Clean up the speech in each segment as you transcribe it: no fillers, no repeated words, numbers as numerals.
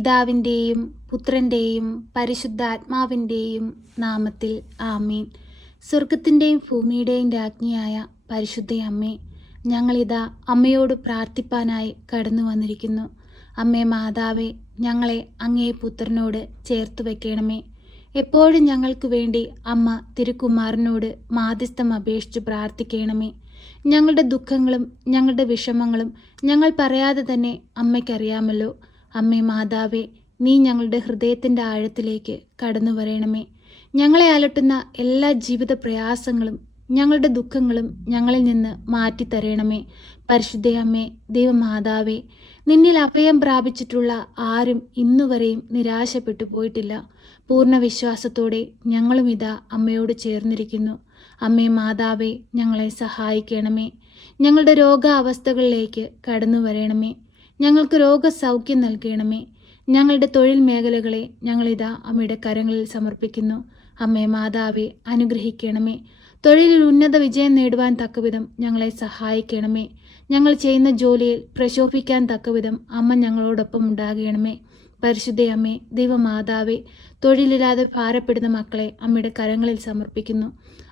പിതാവിൻ്റെയും പുത്രൻ്റെയും പരിശുദ്ധാത്മാവിൻ്റെയും നാമത്തിൽ ആമീൻ. സ്വർഗത്തിൻ്റെയും ഭൂമിയുടെയും രാജ്ഞിയായ പരിശുദ്ധ അമ്മേ, ഞങ്ങളിതാ അമ്മയോട് പ്രാർത്ഥിപ്പാനായി കടന്നു വന്നിരിക്കുന്നു. അമ്മേ മാതാവേ, ഞങ്ങളെ അങ്ങേ പുത്രനോട് ചേർത്ത് വയ്ക്കണമേ. എപ്പോഴും ഞങ്ങൾക്ക് വേണ്ടി അമ്മ തിരുക്കുമാരനോട് മാധ്യസ്ഥം അപേക്ഷിച്ച് പ്രാർത്ഥിക്കണമേ. ഞങ്ങളുടെ ദുഃഖങ്ങളും ഞങ്ങളുടെ വിഷമങ്ങളും ഞങ്ങൾ പറയാതെ തന്നെ അമ്മയ്ക്കറിയാമല്ലോ. അമ്മേ മാതാവേ, നീ ഞങ്ങളുടെ ഹൃദയത്തിൻ്റെ ആഴത്തിലേക്ക് കടന്നു വരണമേ. ഞങ്ങളെ അലട്ടുന്ന എല്ലാ ജീവിത പ്രയാസങ്ങളും ഞങ്ങളുടെ ദുഃഖങ്ങളും ഞങ്ങളിൽ നിന്ന് മാറ്റിത്തരണമേ. പരിശുദ്ധ അമ്മേ, ദൈവമാതാവേ, നിന്നിൽ അഭയം പ്രാപിച്ചിട്ടുള്ള ആരും ഇന്നുവരെയും നിരാശപ്പെട്ടു പോയിട്ടില്ല. പൂർണ്ണ വിശ്വാസത്തോടെ ഞങ്ങളും ഇതാ അമ്മയോട് ചേർന്നിരിക്കുന്നു. അമ്മേ മാതാവേ, ഞങ്ങളെ സഹായിക്കണമേ. ഞങ്ങളുടെ രോഗാവസ്ഥകളിലേക്ക് കടന്നു വരണമേ. ഞങ്ങൾക്ക് രോഗസൗഖ്യം നൽകണമേ. ഞങ്ങളുടെ തൊഴിൽ മേഖലകളെ ഞങ്ങളിതാ അമ്മയുടെ കരങ്ങളിൽ സമർപ്പിക്കുന്നു. അമ്മേ മാതാവേ, അനുഗ്രഹിക്കണമേ. തൊഴിലിൽ ഉന്നത വിജയം നേടുവാൻ തക്കവിധം ഞങ്ങളെ സഹായിക്കണമേ. ഞങ്ങൾ ചെയ്യുന്ന ജോലിയിൽ പ്രശോഭിക്കാൻ തക്കവിധം അമ്മ ഞങ്ങളോടൊപ്പം ഉണ്ടാകണമേ. പരിശുദ്ധ അമ്മേ, ദൈവമാതാവേ, തൊഴിലില്ലാതെ ഭാരപ്പെടുന്ന മക്കളെ അമ്മയുടെ കരങ്ങളിൽ സമർപ്പിക്കുന്നു.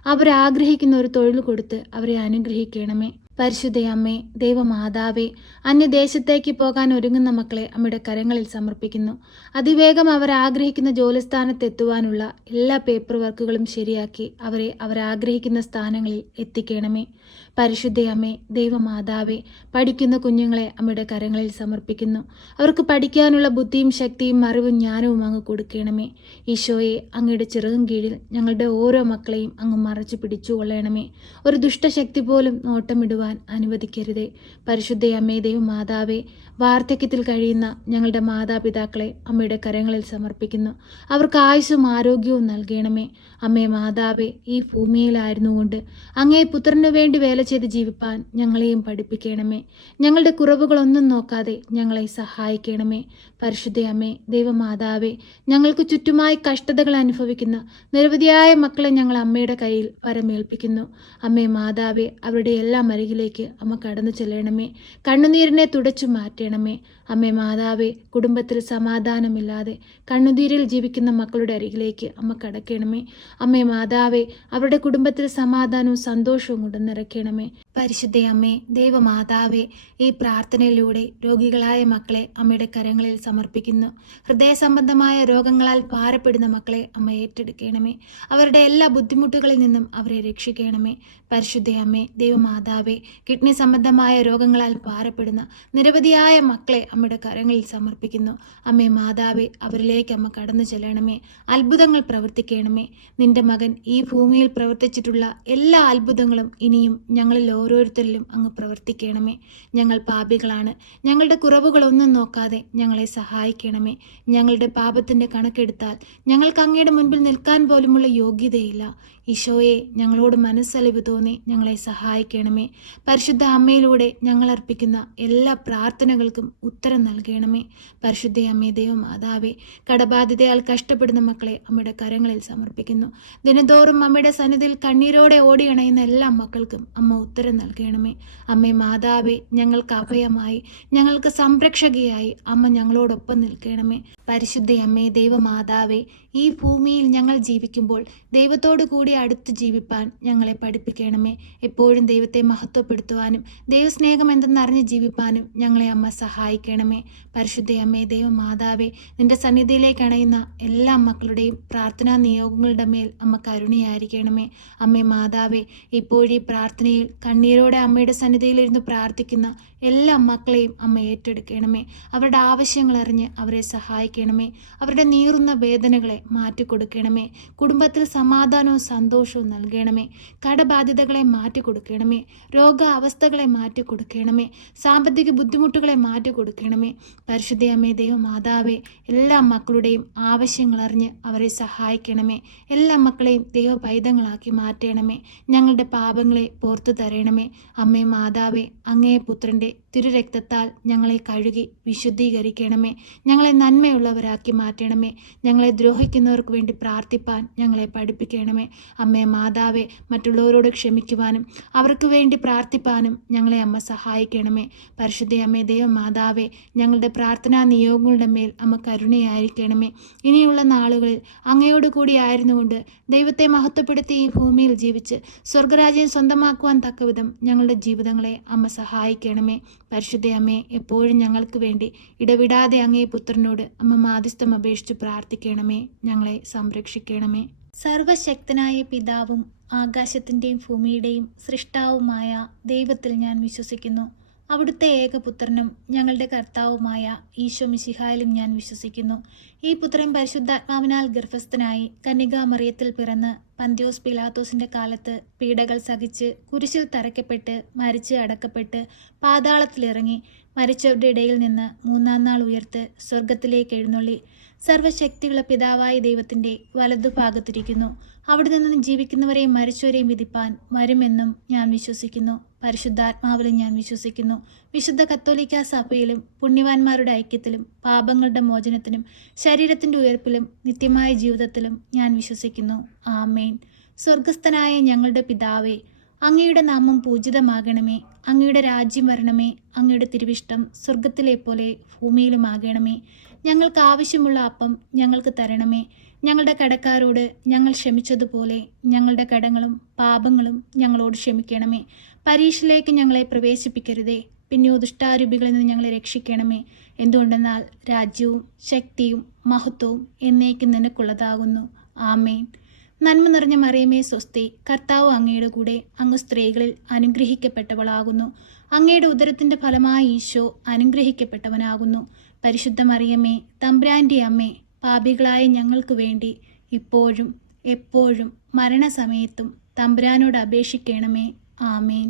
അവരാഗ്രഹിക്കുന്ന ഒരു തൊഴിൽ കൊടുത്ത് അവരെ അനുഗ്രഹിക്കണമേ. പരിശുദ്ധ അമ്മേ, ദൈവമാതാവേ, അന്യദേശത്തേക്ക് പോകാൻ ഒരുങ്ങുന്ന മക്കളെ അമ്മയുടെ കരങ്ങളിൽ സമർപ്പിക്കുന്നു. അതിവേഗം അവരാഗ്രഹിക്കുന്ന ജോലിസ്ഥാനത്തെത്തുവാനുള്ള എല്ലാ പേപ്പർ വർക്കുകളും ശരിയാക്കി അവരാഗ്രഹിക്കുന്ന സ്ഥാനങ്ങളിൽ എത്തിക്കണമേ. പരിശുദ്ധ അമ്മേ, ദൈവമാതാവേ, പഠിക്കുന്ന കുഞ്ഞുങ്ങളെ അമ്മയുടെ കരങ്ങളിൽ സമർപ്പിക്കുന്നു. അവർക്ക് പഠിക്കാനുള്ള ബുദ്ധിയും ശക്തിയും അറിവും ജ്ഞാനവും അങ്ങ് കൊടുക്കണമേ. ഈശോയെ, അങ്ങയുടെ ചിറകും കീഴിൽ ഞങ്ങളുടെ ഓരോ മക്കളെയും അങ്ങ് മറച്ചു പിടിച്ചുകൊള്ളണമേ. ഒരു ദുഷ്ടശക്തി പോലും നോട്ടമിടുവാൻ അനുവദിക്കരുതേ. പരിശുദ്ധ അമ്മേ, ദൈവമാതാവേ, വാർദ്ധക്യത്തിൽ കഴിയുന്ന ഞങ്ങളുടെ മാതാപിതാക്കളെ അമ്മയുടെ കരങ്ങളിൽ സമർപ്പിക്കുന്നു. അവർക്ക് ആയുസ്സും ആരോഗ്യവും നൽകണമേ. അമ്മേ മാതാവേ, ഈ ഭൂമിയിലായിരുന്നു കൊണ്ട് അങ്ങേ പുത്രന് വേണ്ടി വേല ചെയ്ത് ജീവിപ്പാൻ ഞങ്ങളെയും പഠിപ്പിക്കണമേ. ഞങ്ങളുടെ കുറവുകളൊന്നും നോക്കാതെ ഞങ്ങളെ സഹായിക്കണമേ. പരിശുദ്ധ അമ്മേ, ദൈവമാതാവേ, ഞങ്ങൾക്ക് ചുറ്റുമായി കഷ്ടതകൾ അനുഭവിക്കുന്ന നിരവധിയായ മക്കളെ ഞങ്ങൾ അമ്മയുടെ കയ്യിൽ വരമേൽപ്പിക്കുന്നു. അമ്മേ മാതാവേ, അവരുടെ എല്ലാ അരികിലേക്ക് അമ്മ കടന്നു ചെല്ലണമേ. കണ്ണുനീരിനെ തുടച്ചു മാറ്റണമേ. അമ്മേ മാതാവേ, കുടുംബത്തിൽ സമാധാനമില്ലാതെ കണ്ണുനീരിൽ ജീവിക്കുന്ന മക്കളുടെ അരികിലേക്ക് അമ്മ കടക്കണമേ. അമ്മേ മാതാവേ, അവരുടെ കുടുംബത്തിൽ സമാധാനവും സന്തോഷവും കൊണ്ട് നിറയ്ക്കണമേ. പരിശുദ്ധ അമ്മേ, ദൈവമാതാവേ, ഈ പ്രാർത്ഥനയിലൂടെ രോഗികളായ മക്കളെ അമ്മയുടെ കരങ്ങളിൽ സമർപ്പിക്കുന്നു. ഹൃദയ സംബന്ധമായ രോഗങ്ങളാൽ ഭാരപ്പെടുന്ന മക്കളെ അമ്മ ഏറ്റെടുക്കണമേ. അവരുടെ എല്ലാ ബുദ്ധിമുട്ടുകളിൽ നിന്നും അവരെ രക്ഷിക്കണമേ. പരിശുദ്ധ അമ്മേ, ദൈവമാതാവേ, കിഡ്നി സംബന്ധമായ രോഗങ്ങളാൽ ഭാരപ്പെടുന്ന നിരവധിയായ മക്കളെ അമ്മയുടെ കരങ്ങളിൽ സമർപ്പിക്കുന്നു. അമ്മേ മാതാവേ, അവരിലേക്ക് അമ്മ കടന്നു ചെല്ലണമേ. അത്ഭുതങ്ങൾ പ്രവർത്തിക്കണമേ. നിന്റെ മകൻ ഈ ഭൂമിയിൽ പ്രവർത്തിച്ചിട്ടുള്ള എല്ലാ അത്ഭുതങ്ങളും ഇനിയും ഞങ്ങളിൽ ഓരോരുത്തരിലും അങ്ങ് പ്രവർത്തിക്കണമേ. ഞങ്ങൾ പാപികളാണ്. ഞങ്ങളുടെ കുറവുകളൊന്നും നോക്കാതെ ഞങ്ങളെ സഹായിക്കണമേ. ഞങ്ങളുടെ പാപത്തിൻ്റെ കണക്കെടുത്താൽ ഞങ്ങൾക്ക് അങ്ങയുടെ മുൻപിൽ നിൽക്കാൻ പോലുമുള്ള യോഗ്യതയില്ല. ഈശോയെ, ഞങ്ങളോട് മനസ്സലിവ് തോന്നി ഞങ്ങളെ സഹായിക്കണമേ. പരിശുദ്ധ അമ്മയിലൂടെ ഞങ്ങൾ അർപ്പിക്കുന്ന എല്ലാ പ്രാർത്ഥനകൾക്കും ഉത്തരം നൽകണമേ. പരിശുദ്ധ അമ്മേ, ദൈവമാതാവേ, കടബാധിതയാൽ കഷ്ടപ്പെടുന്ന മക്കളെ അമ്മയുടെ കരങ്ങളിൽ സമർപ്പിക്കുന്നു. ദിനതോറും അമ്മയുടെ സന്നിധിയിൽ കണ്ണീരോടെ ഓടിയണയുന്ന എല്ലാ മക്കൾക്കും അമ്മ ഉത്തരം നൽകണമേ. അമ്മേ മാതാവേ, ഞങ്ങൾക്ക് അഭയമായി ഞങ്ങൾക്ക് സംരക്ഷകയായി അമ്മ ഞങ്ങളോടൊപ്പം നിൽക്കണമേ. പരിശുദ്ധ അമ്മേ, ദൈവമാതാവേ, ഈ ഭൂമിയിൽ ഞങ്ങൾ ജീവിക്കുമ്പോൾ ദൈവത്തോടു കൂടി അടുത്ത് ജീവിപ്പാൻ ഞങ്ങളെ പഠിപ്പിക്കണമേ. എപ്പോഴും ദൈവത്തെ മഹത്വപ്പെടുത്തുവാനും ദൈവസ്നേഹം എന്തെന്നറിഞ്ഞ് ജീവിപ്പാനും ഞങ്ങളെ അമ്മ സഹായിക്കണമേ. പരിശുദ്ധ അമ്മേ, ദൈവമാതാവേ, നിന്റെ സന്നിധിയിലേക്ക് അണയുന്ന എല്ലാ മക്കളുടെയും പ്രാർത്ഥനാ നിയോഗങ്ങളുടെ മേൽ അമ്മ കരുണയായിരിക്കണമേ. അമ്മേ മാതാവേ, ഇപ്പോഴീ പ്രാർത്ഥനയിൽ കണ്ണീരോടെ അമ്മയുടെ സന്നിധിയിലിരുന്ന് പ്രാർത്ഥിക്കുന്ന എല്ലാ മക്കളെയും അമ്മ ഏറ്റെടുക്കണമേ. അവരുടെ ആവശ്യങ്ങൾ അറിഞ്ഞ് അവരെ സഹായിക്കണമേ. അവരുടെ നീറുന്ന വേദനകളെ മാറ്റിക്കൊടുക്കണമേ. കുടുംബത്തിൽ സമാധാനവും സന്തോഷവും നൽകണമേ. കടബാധ്യതകളെ മാറ്റിക്കൊടുക്കണമേ. രോഗാവസ്ഥകളെ മാറ്റിക്കൊടുക്കണമേ. സാമ്പത്തിക ബുദ്ധിമുട്ടുകളെ മാറ്റിക്കൊടുക്കണമേ. പരിശുദ്ധ അമ്മേ, ദൈവമാതാവേ, എല്ലാ മക്കളുടെയും ആവശ്യങ്ങൾ അറിഞ്ഞ് അവരെ സഹായിക്കണമേ. എല്ലാ മക്കളെയും ദൈവ പൈതങ്ങളാക്കി മാറ്റണമേ. ഞങ്ങളുടെ പാപങ്ങളെ പുറത്തു തരണമേ. അമ്മേ മാതാവേ, അങ്ങേ പുത്രൻ്റെ തിരുരക്തത്താൽ ഞങ്ങളെ കഴുകി വിശുദ്ധീകരിക്കണമേ. ഞങ്ങളെ നന്മയുള്ളവരാക്കി മാറ്റണമേ. ഞങ്ങളെ ദ്രോഹിക്കുന്നവർക്ക് വേണ്ടി പ്രാർത്ഥിപ്പാൻ ഞങ്ങളെ പഠിപ്പിക്കണമേ. അമ്മേ മാതാവേ, മറ്റുള്ളവരോട് ക്ഷമിക്കുവാനും അവർക്ക് വേണ്ടി പ്രാർത്ഥിപ്പാനും ഞങ്ങളെ അമ്മ സഹായിക്കണമേ. പരിശുദ്ധ അമ്മേ ദൈവമാതാവേ, ഞങ്ങളുടെ പ്രാർത്ഥനാ നിയോഗങ്ങളുടെ മേൽ അമ്മ കരുണയായിരിക്കണമേ. ഇനിയുള്ള നാളുകളിൽ അങ്ങയോട് കൂടി ആയിരുന്നുകൊണ്ട് ദൈവത്തെ മഹത്വപ്പെടുത്തി ഈ ഭൂമിയിൽ ജീവിച്ച് സ്വർഗരാജ്യം സ്വന്തമാക്കുവാൻ തക്കവിധം ഞങ്ങളുടെ ജീവിതങ്ങളെ അമ്മ സഹായിക്കണമേ. പരിശുദ്ധ അമ്മേ, എപ്പോഴും ഞങ്ങൾക്ക് വേണ്ടി ഇടവിടാതെ അങ്ങേ പുത്രനോട് അമ്മ മാധ്യസ്ഥം അപേക്ഷിച്ച് പ്രാർത്ഥിക്കണമേ. ഞങ്ങളെ സംരക്ഷിക്കണമേ. സർവശക്തനായ പിതാവും ആകാശത്തിൻ്റെയും ഭൂമിയുടെയും സൃഷ്ടാവുമായ ദൈവത്തിൽ ഞാൻ വിശ്വസിക്കുന്നു. അവിടുത്തെ ഏകപുത്രനും ഞങ്ങളുടെ കർത്താവുമായ ഈശോ മിശിഹായിലും ഞാൻ വിശ്വസിക്കുന്നു. ഈ പുത്രൻ പരിശുദ്ധാത്മാവിനാൽ ഗർഭസ്ഥനായി കന്യകാമറിയത്തിൽ പിറന്ന് പന്തിയോസ് പിലാത്തോസിന്റെ കാലത്ത് പീഡകൾ സഹിച്ച് കുരിശിൽ തറയ്ക്കപ്പെട്ട് മരിച്ച് അടക്കപ്പെട്ട് പാതാളത്തിലിറങ്ങി മരിച്ചവരുടെ ഇടയിൽ നിന്ന് മൂന്നാം നാൾ ഉയർത്ത് സ്വർഗത്തിലേക്ക് എഴുന്നള്ളി സർവശക്തിയുള്ള പിതാവായ ദൈവത്തിൻ്റെ വലതുഭാഗത്തിരിക്കുന്നു. അവിടെ നിന്ന് ജീവിക്കുന്നവരെയും മരിച്ചവരെയും വിധിപ്പാൻ വരുമെന്നും ഞാൻ വിശ്വസിക്കുന്നു. പരിശുദ്ധാത്മാവിലും ഞാൻ വിശ്വസിക്കുന്നു. വിശുദ്ധ കത്തോലിക്കാ സഭയിലും പുണ്യവാന്മാരുടെ ഐക്യത്തിലും പാപങ്ങളുടെ മോചനത്തിനും ശരീരത്തിൻ്റെ ഉയർപ്പിലും നിത്യമായ ജീവിതത്തിലും ഞാൻ വിശ്വസിക്കുന്നു. ആമേൻ. സ്വർഗസ്ഥനായ ഞങ്ങളുടെ പിതാവേ, അങ്ങയുടെ നാമം പൂജിതമാകണമേ. അങ്ങയുടെ രാജ്യം വരണമേ. അങ്ങയുടെ തിരുവിഷ്ടം സ്വർഗത്തിലെ പോലെ ഭൂമിയിലുമാകണമേ. ഞങ്ങൾക്ക് ആവശ്യമുള്ള അപ്പം ഞങ്ങൾക്ക് തരണമേ. ഞങ്ങളുടെ കടക്കാരോട് ഞങ്ങൾ ക്ഷമിച്ചതുപോലെ ഞങ്ങളുടെ കടങ്ങളും പാപങ്ങളും ഞങ്ങളോട് ക്ഷമിക്കണമേ. പരീക്ഷയിലേക്ക് ഞങ്ങളെ പ്രവേശിപ്പിക്കരുതേ, പിന്നെയോ ദുഷ്ടാരൂപികളിൽ നിന്ന് ഞങ്ങളെ രക്ഷിക്കണമേ. എന്തുകൊണ്ടെന്നാൽ രാജ്യവും ശക്തിയും മഹത്വവും എന്നേക്കും നിനക്കുള്ളതാകുന്നു. ആമേൻ. നന്മ നിറഞ്ഞ മറിയമേ സ്വസ്തി, കർത്താവ് അങ്ങയുടെ കൂടെ, അങ്ങ് സ്ത്രീകളിൽ അനുഗ്രഹിക്കപ്പെട്ടവളാകുന്നു. അങ്ങയുടെ ഉദരത്തിൻ്റെ ഫലമായ ഈശോ അനുഗ്രഹിക്കപ്പെട്ടവനാകുന്നു. പരിശുദ്ധ മറിയമേ, തമ്പുരാൻ്റെ അമ്മേ, പാപികളായ ഞങ്ങൾക്ക് വേണ്ടി ഇപ്പോഴും എപ്പോഴും മരണസമയത്തും തമ്പുരാനോട് അപേക്ഷിക്കണമേ. ആമേൻ.